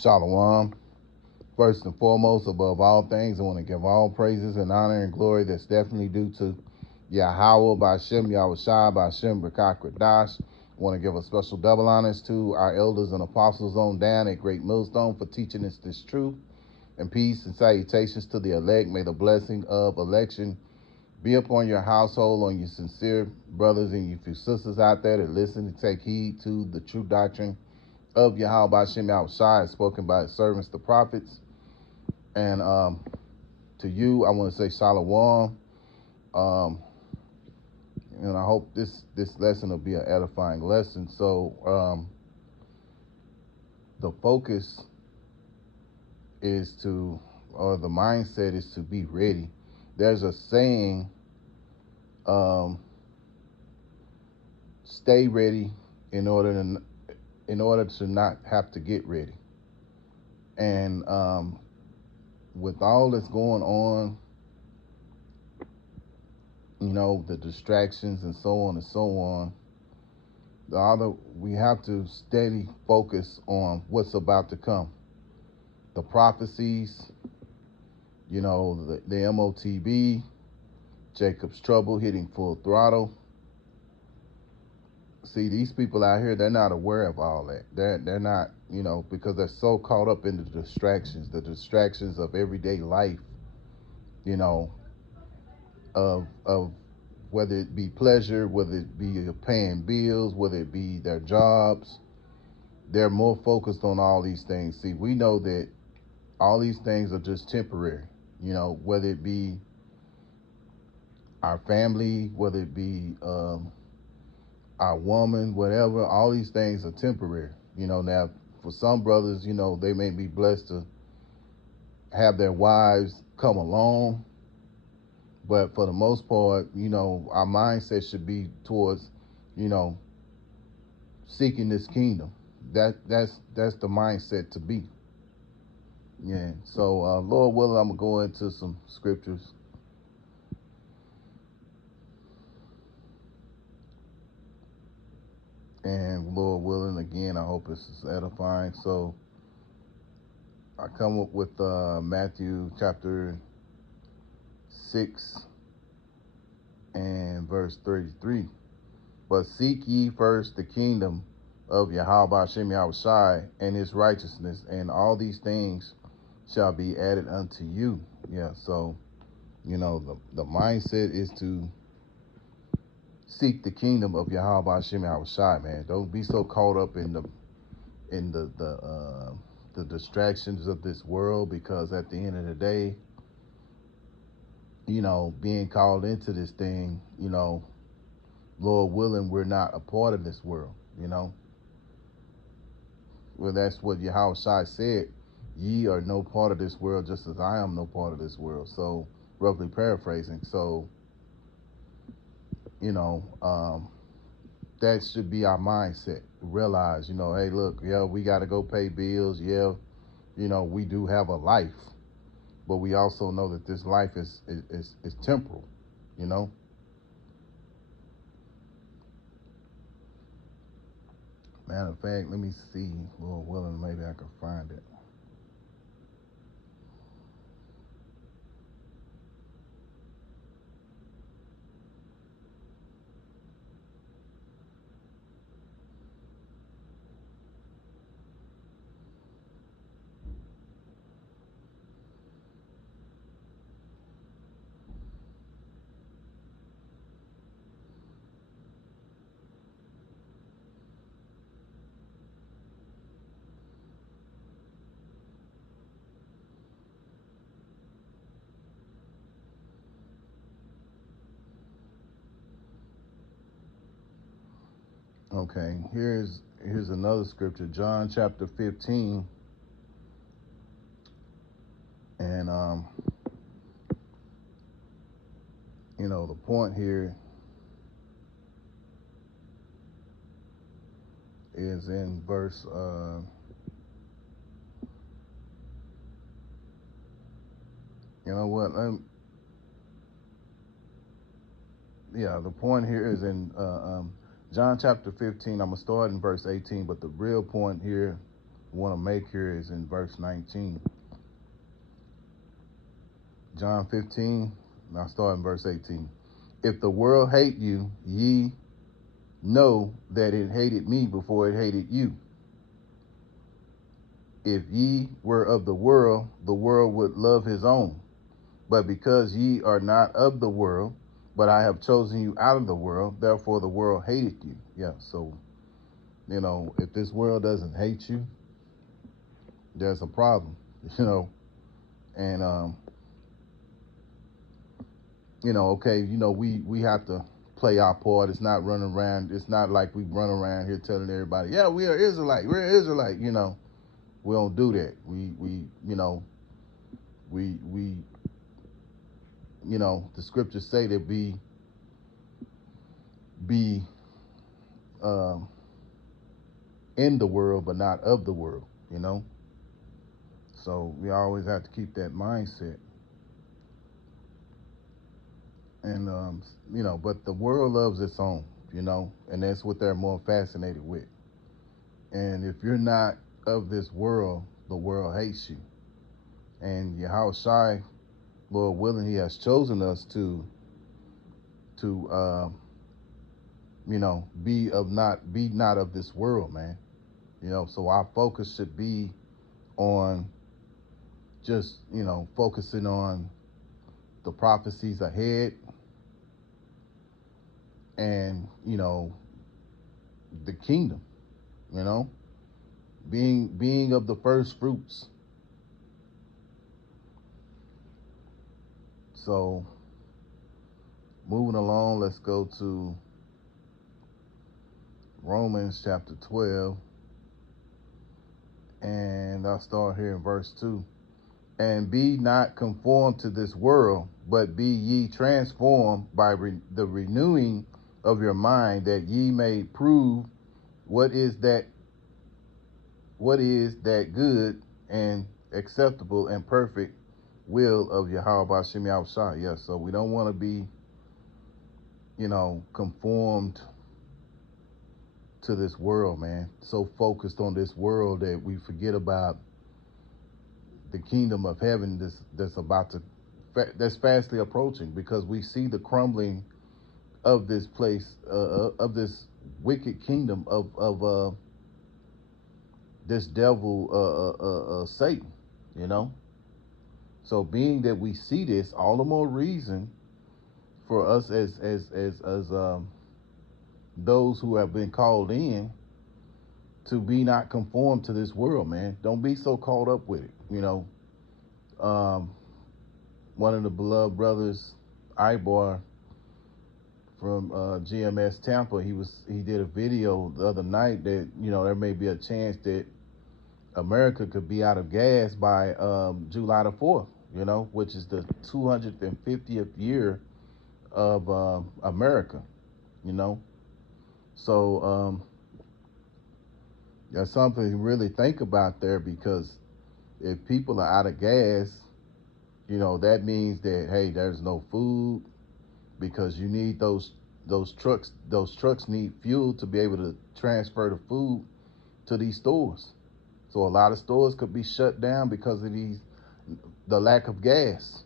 Shalom. First and foremost, above all things, I want to give all praises and honor and glory that's definitely due to Yahweh Bashem, Yahushua Bashem, Brakak Radash. I want to give a special double honors to our elders and apostles on down at Great Millstone for teaching us this truth. And peace and salutations to the elect. May the blessing of election be upon your household, on your sincere brothers and your few sisters out there that listen and take heed to the true doctrine of Yahweh Bashem Yahushua, spoken by his servants, the prophets. And to you, I want to say Shalom. And I hope this lesson will be an edifying lesson. So the focus is to, or the mindset is to be ready. There's a saying, stay ready in order to not have to get ready. And with all that's going on, the distractions and so on and so on, we have to steady focus on what's about to come. The prophecies, the MOTB, Jacob's trouble hitting full throttle. See, these people out here, they're not aware of all that. They're not, because they're so caught up in the distractions of everyday life, of whether it be pleasure, whether it be paying bills, whether it be their jobs. They're more focused on all these things. See, we know that all these things are just temporary, whether it be our family, whether it be our woman, whatever, all these things are temporary. Now for some brothers, they may be blessed to have their wives come along, but for the most part, our mindset should be towards, seeking this kingdom. That's the mindset to be. Yeah. So Lord willing, I'm gonna go into some scriptures. And Lord willing, again, I hope this is edifying. So I come up with Matthew chapter 6 and verse 33. But seek ye first the kingdom of Yahweh Hashem Yahushai and his righteousness, and all these things shall be added unto you. Yeah, so, the mindset is to seek the kingdom of Yahweh Hashem Yahushai, man. Don't be so caught up in the distractions of this world, because at the end of the day, being called into this thing, Lord willing, we're not a part of this world, Well, that's what Yahushua said. Ye are no part of this world, just as I am no part of this world. So, roughly paraphrasing. So, that should be our mindset. Realize, hey, look, yeah, we got to go pay bills. Yeah, we do have a life, but we also know that this life is temporal. Matter of fact, let me see, Lord willing, maybe I can find it. Okay, here's another scripture, John chapter 15, and the point here is in verse you know what? The point here is in John chapter 15. I'm gonna start in verse 18, but the real point here want to make here is in verse 19. John 15, and I'll start in verse 18. If the world hate you, ye know that it hated me before it hated you. If ye were of the world would love his own. But because ye are not of the world, but I have chosen you out of the world, therefore the world hated you. Yeah, so, if this world doesn't hate you, there's a problem, And, okay, we have to play our part. It's not running around. It's not like we run around here telling everybody, yeah, we are Israelite. We're Israelite. We don't do that. We the scriptures say that be um, in the world, but not of the world. So we always have to keep that mindset. And, but the world loves its own, and that's what they're more fascinated with. And if you're not of this world, the world hates you. And Yahweh Shai, Lord willing, He has chosen us to be not of this world, man. So our focus should be on just focusing on the prophecies ahead, and the kingdom, you know being of the first fruits. So moving along, let's go to Romans chapter 12, and I'll start here in verse 2. And be not conformed to this world, but be ye transformed by the renewing of your mind, that ye may prove what is that good and acceptable and perfect will of Yahweh B'Shem Yahushua. Yes, so we don't want to be, conformed to this world, man. So focused on this world that we forget about the kingdom of heaven that's fastly approaching, because we see the crumbling of this place, of this wicked kingdom of this devil, Satan. So being that we see this, all the more reason for us as those who have been called in to be not conformed to this world, man. Don't be so caught up with it. One of the beloved brothers, Ibar, from GMS Tampa, he did a video the other night that there may be a chance that America could be out of gas by July the 4th, which is the 250th year of America. So that's something to really think about there, because if people are out of gas, that means that, hey, there's no food, because you need those trucks. Those trucks need fuel to be able to transfer the food to these stores. So a lot of stores could be shut down because of the lack of gas.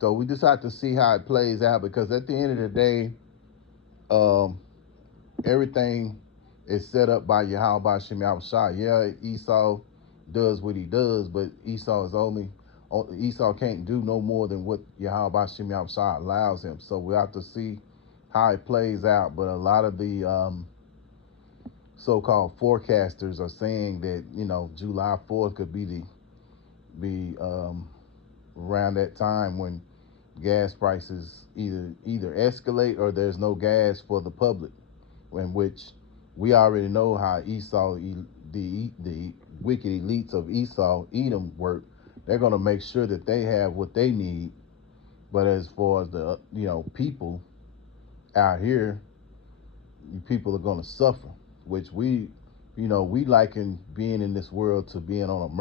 So we just have to see how it plays out, because at the end of the day, um, everything is set up by Yahweh B'Shem Yahushua. Yeah, Esau does what he does, but Esau can't do no more than what Yahweh B'Shem Yahushua allows him. So we have to see how it plays out. But a lot of the so-called forecasters are saying that July 4th could be around that time when gas prices either escalate or there's no gas for the public, in which we already know how Esau, the wicked elites of Esau, Edom, work. They're going to make sure that they have what they need. But as far as the people out here, people are going to suffer, which we liken being in this world to being on a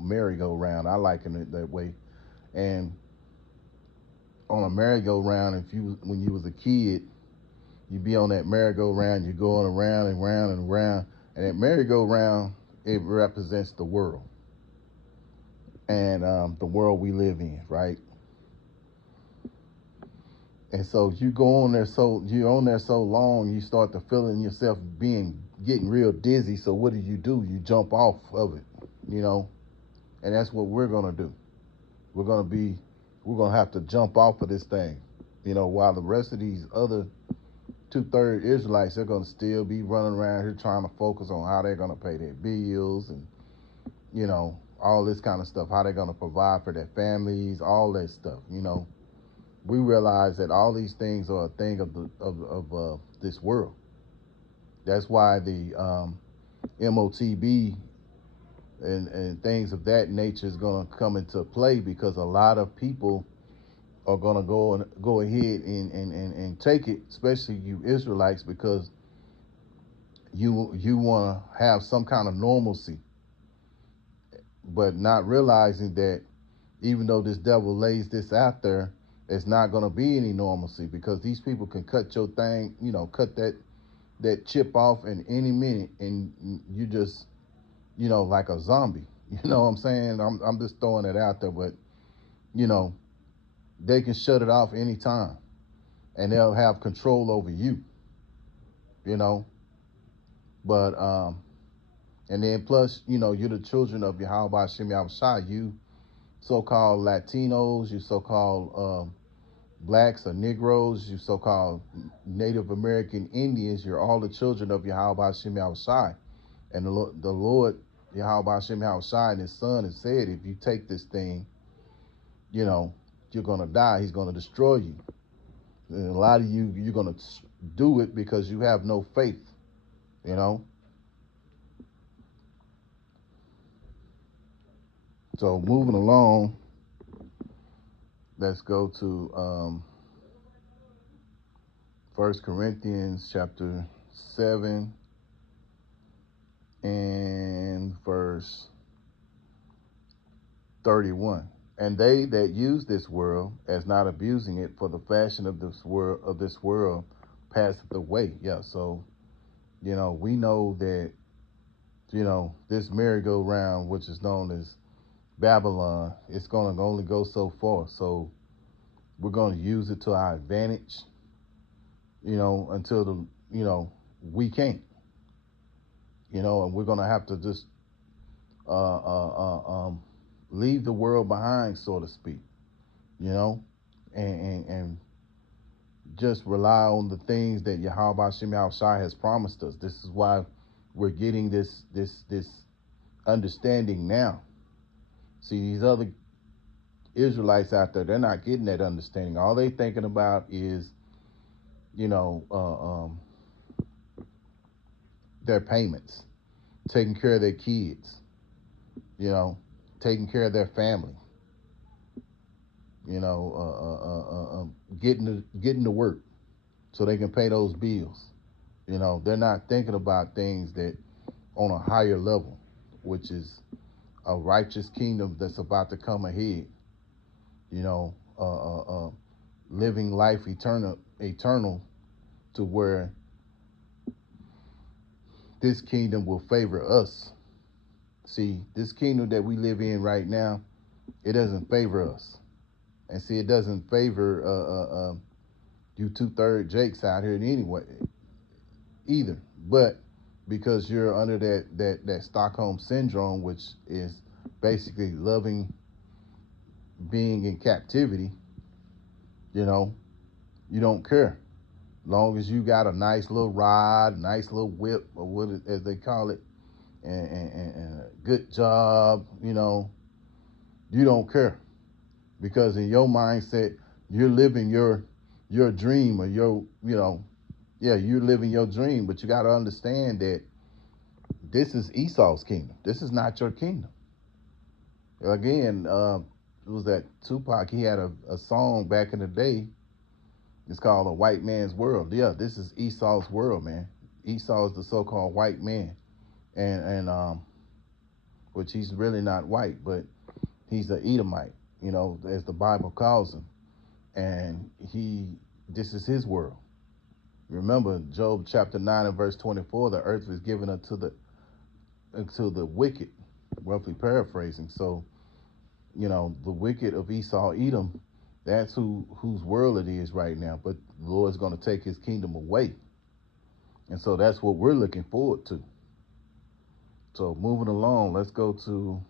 merry-go-round. I liken it that way. And on a merry-go-round, when you was a kid, you be on that merry-go-round, you're going around and round and round, And that merry-go-round, it represents the world and the world we live in, right? And so you go on there you're on there so long, you start to feeling yourself getting real dizzy. So what do? You jump off of it, you know, and that's what we're gonna do. We're gonna be we're gonna have to jump off of this thing, you know, while the rest of these other two-third Israelites, they're gonna still be running around here trying to focus on how they're gonna pay their bills and, you know, all this kind of stuff, how they're gonna provide for their families, all that stuff, you know. We realize that all these things are a thing of this world. That's why the MOTB and things of that nature is going to come into play, because a lot of people are going to go ahead and take it, especially you Israelites, because you want to have some kind of normalcy, but not realizing that even though this devil lays this out there, it's not going to be any normalcy, because these people can cut your thing, you know, cut that chip off in any minute, and you just, you know, like a zombie. You know what I'm saying? I'm just throwing it out there, but you know, they can shut it off anytime, and they'll have control over you. You know, but and then plus, you know, you're the children of Yahweh Shem Yahushua. You so-called Latinos, you so-called blacks or Negroes, you so-called Native American Indians, you're all the children of Yahweh Shem Yahushua. And the Lord Yahweh Shem Yahushua and his son has said, if you take this thing, you know, you're going to die. He's going to destroy you. And a lot of you're going to do it because you have no faith, you know. So moving along, let's go to 1 Corinthians chapter 7 and verse 31. And they that use this world as not abusing it, for the fashion of this world passeth away. Yeah, so you know, we know that, you know, this merry-go-round, which is known as Babylon, it's going to only go so far. So we're going to use it to our advantage, you know, until you know, we can't, you know, and we're going to have to just leave the world behind, so to speak, you know, and just rely on the things that Yahweh Shem Yahushua has promised us. This is why we're getting this understanding now. See, these other Israelites out there, they're not getting that understanding. All they thinking about is, you know, their payments, taking care of their kids, you know, taking care of their family, you know, getting to work so they can pay those bills. You know, they're not thinking about things that on a higher level, which is a righteous kingdom that's about to come ahead. You know, living life eternal, to where this kingdom will favor us. See, this kingdom that we live in right now, it doesn't favor us, and see, it doesn't favor you two-third Jakes out here in any way either. But because you're under that Stockholm syndrome, which is basically loving being in captivity, you know, you don't care. Long as you got a nice little ride, nice little whip, or what as they call it, and a good job, you know, you don't care, because in your mindset, you're living your dream, or your, you know, yeah, you're living your dream. But you got to understand that this is Esau's kingdom. This is not your kingdom. Again, it was that Tupac. He had a song back in the day. It's called A White Man's World. Yeah, this is Esau's world, man. Esau is the so-called white man, and which he's really not white, but he's an Edomite, you know, as the Bible calls him, and this is his world. Remember Job chapter 9 and verse 24: the earth was given unto until the wicked, roughly paraphrasing. So, the wicked of Esau, Edom, that's whose world it is right now. But the Lord's going to take his kingdom away. And so that's what we're looking forward to. So moving along, let's go to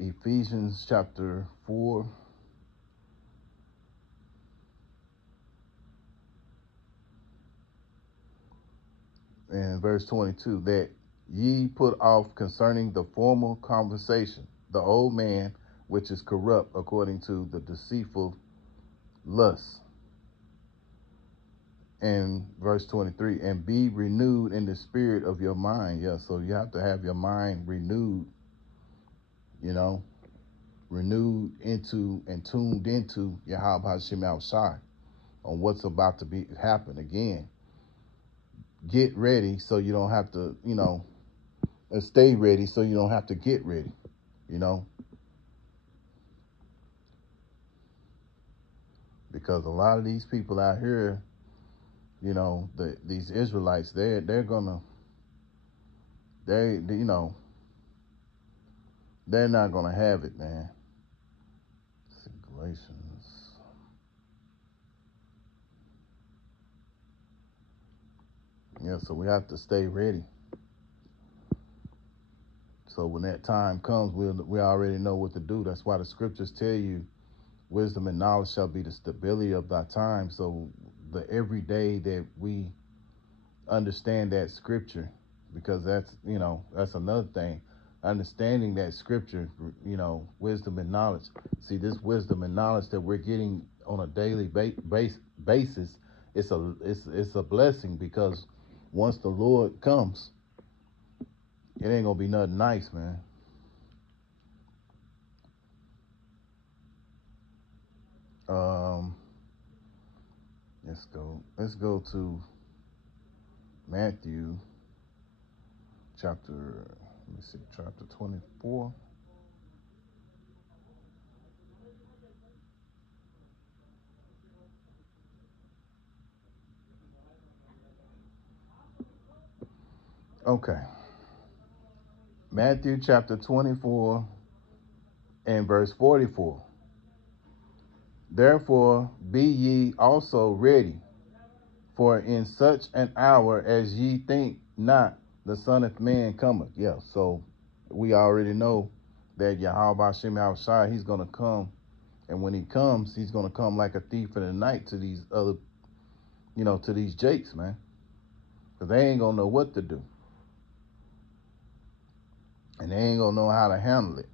Ephesians chapter 4. And verse 22, that ye put off concerning the former conversation, the old man, which is corrupt according to the deceitful lusts. And verse 23, and be renewed in the spirit of your mind. Yeah, so you have to have your mind renewed, renewed into and tuned into Yahweh Hashem Shai on what's about to happen again. Get ready so you don't have to, stay ready so you don't have to get ready, because a lot of these people out here, these Israelites, they're gonna, they're not gonna have it, man. Galatians. Yeah, so we have to stay ready. So when that time comes, we already know what to do. That's why the scriptures tell you, wisdom and knowledge shall be the stability of thy time. So the every day that we understand that scripture, because that's another thing, understanding that scripture, wisdom and knowledge. See, this wisdom and knowledge that we're getting on a daily basis, it's a blessing, because once the Lord comes, it ain't gonna be nothing nice, man. Let's go to Matthew chapter 24. Okay. Matthew chapter 24 and verse 44. Therefore be ye also ready, for in such an hour as ye think not, the Son of Man cometh. Yeah, so we already know that Yahweh Shem Shai, he's going to come. And when he comes, he's going to come like a thief in the night to these other, to these jakes, man. Because they ain't going to know what to do. And they ain't going to know how to handle it,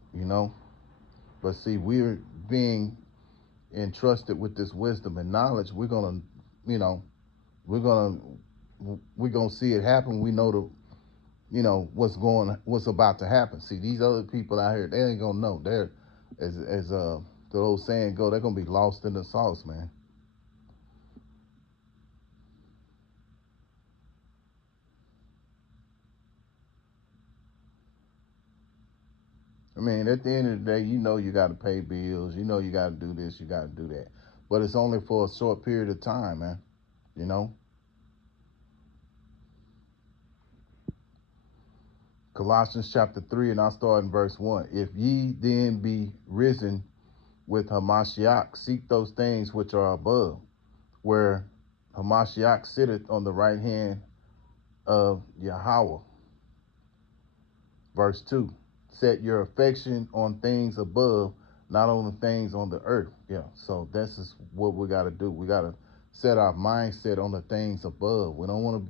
But see, we're being entrusted with this wisdom and knowledge. We're going to, we're going to see it happen. We know what's about to happen. See, these other people out here, they ain't going to know. They're, as the old saying go, they're going to be lost in the sauce, man. I mean, at the end of the day, you got to pay bills. You got to do this, you got to do that. But it's only for a short period of time, man. Colossians chapter 3, and I'll start in verse 1. If ye then be risen with Hamashiach, seek those things which are above, where Hamashiach sitteth on the right hand of Yahweh. Verse 2. Set your affection on things above, not on the things on the earth. Yeah, so this is what we got to do. We got to set our mindset on the things above. We don't want to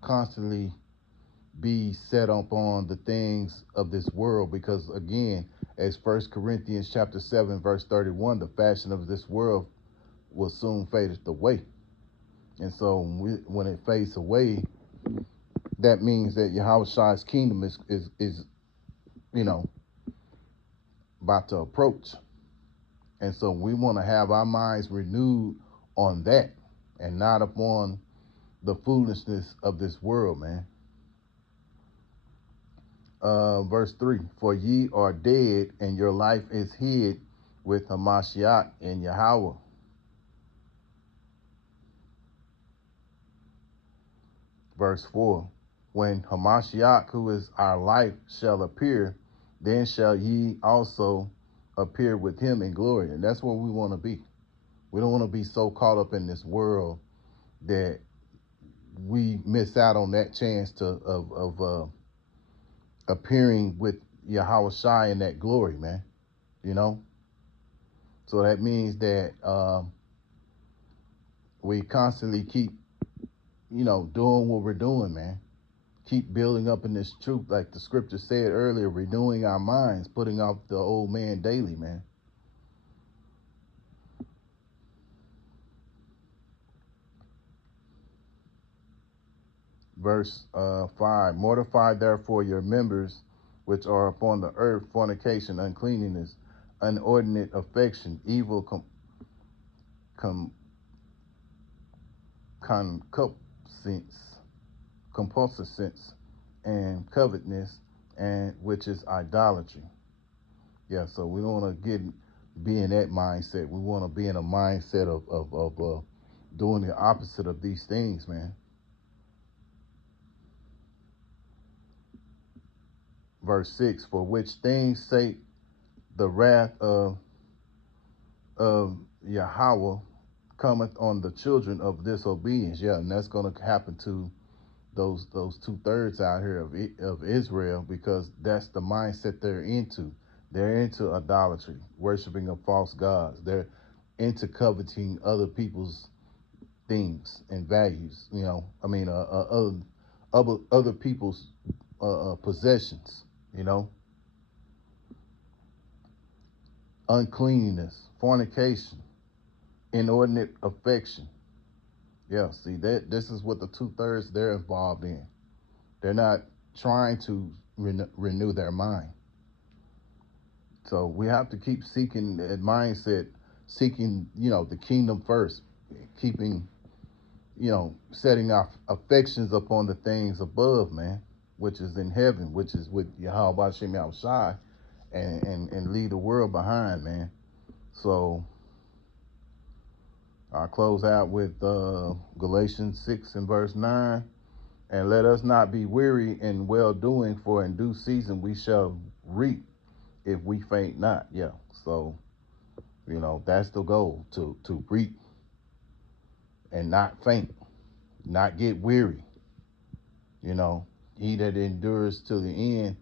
constantly be set up on the things of this world, because again, as 1 Corinthians chapter 7 verse 31, the fashion of this world will soon fade away. And so when it fades away, that means that Yahweh Shai's kingdom is about to approach. And so we want to have our minds renewed on that, and not upon the foolishness of this world, man. Verse 3, for ye are dead, and your life is hid with Hamashiach in Yahweh. Verse 4, when Hamashiach, who is our life, shall appear, then shall ye also appear with him in glory. And that's where we want to be. We don't want to be so caught up in this world that we miss out on that chance of appearing with Yahweh Shai in that glory, man. You know? So that means that we constantly keep, doing what we're doing, man. Keep building up in this truth, like the scripture said earlier, renewing our minds, putting off the old man daily, man. Verse 5, mortify therefore your members which are upon the earth, fornication, uncleanness, inordinate affection, evil com- concupiscence, compulsivence, and covetousness, and which is idolatry. Yeah, so we don't want to be in that mindset. We want to be in a mindset of doing the opposite of these things, man. Verse 6, for which things sake the wrath of Yahweh cometh on the children of disobedience. Yeah, and that's going to happen to those 2/3 out here of Israel, because that's the mindset they're into. They're into idolatry, worshiping of false gods. They're into coveting other people's things and values. Other people's possessions. You know, uncleanness, fornication, inordinate affection. Yeah, see that this is what the 2/3 they're involved in. They're not trying to renew their mind. So we have to keep seeking that mindset, seeking, the kingdom first, keeping, setting our affections upon the things above, man, which is in heaven, which is with Yahweh Hashem Yahushai, and leave the world behind, man. So I'll close out with Galatians 6 and verse 9. And let us not be weary in well doing, for in due season we shall reap if we faint not. Yeah. So, that's the goal, to reap and not faint, not get weary. He that endures to the end,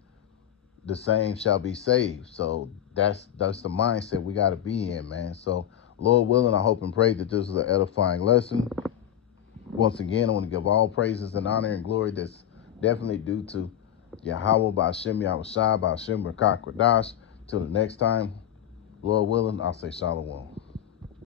the same shall be saved. So that's the mindset we got to be in, man. So Lord willing, I hope and pray that this is an edifying lesson. Once again, I want to give all praises and honor and glory that's definitely due to Yahweh by Hashem Yahushai by Hashem Rakak Radash. Till the next time, Lord willing, I'll say Shalom.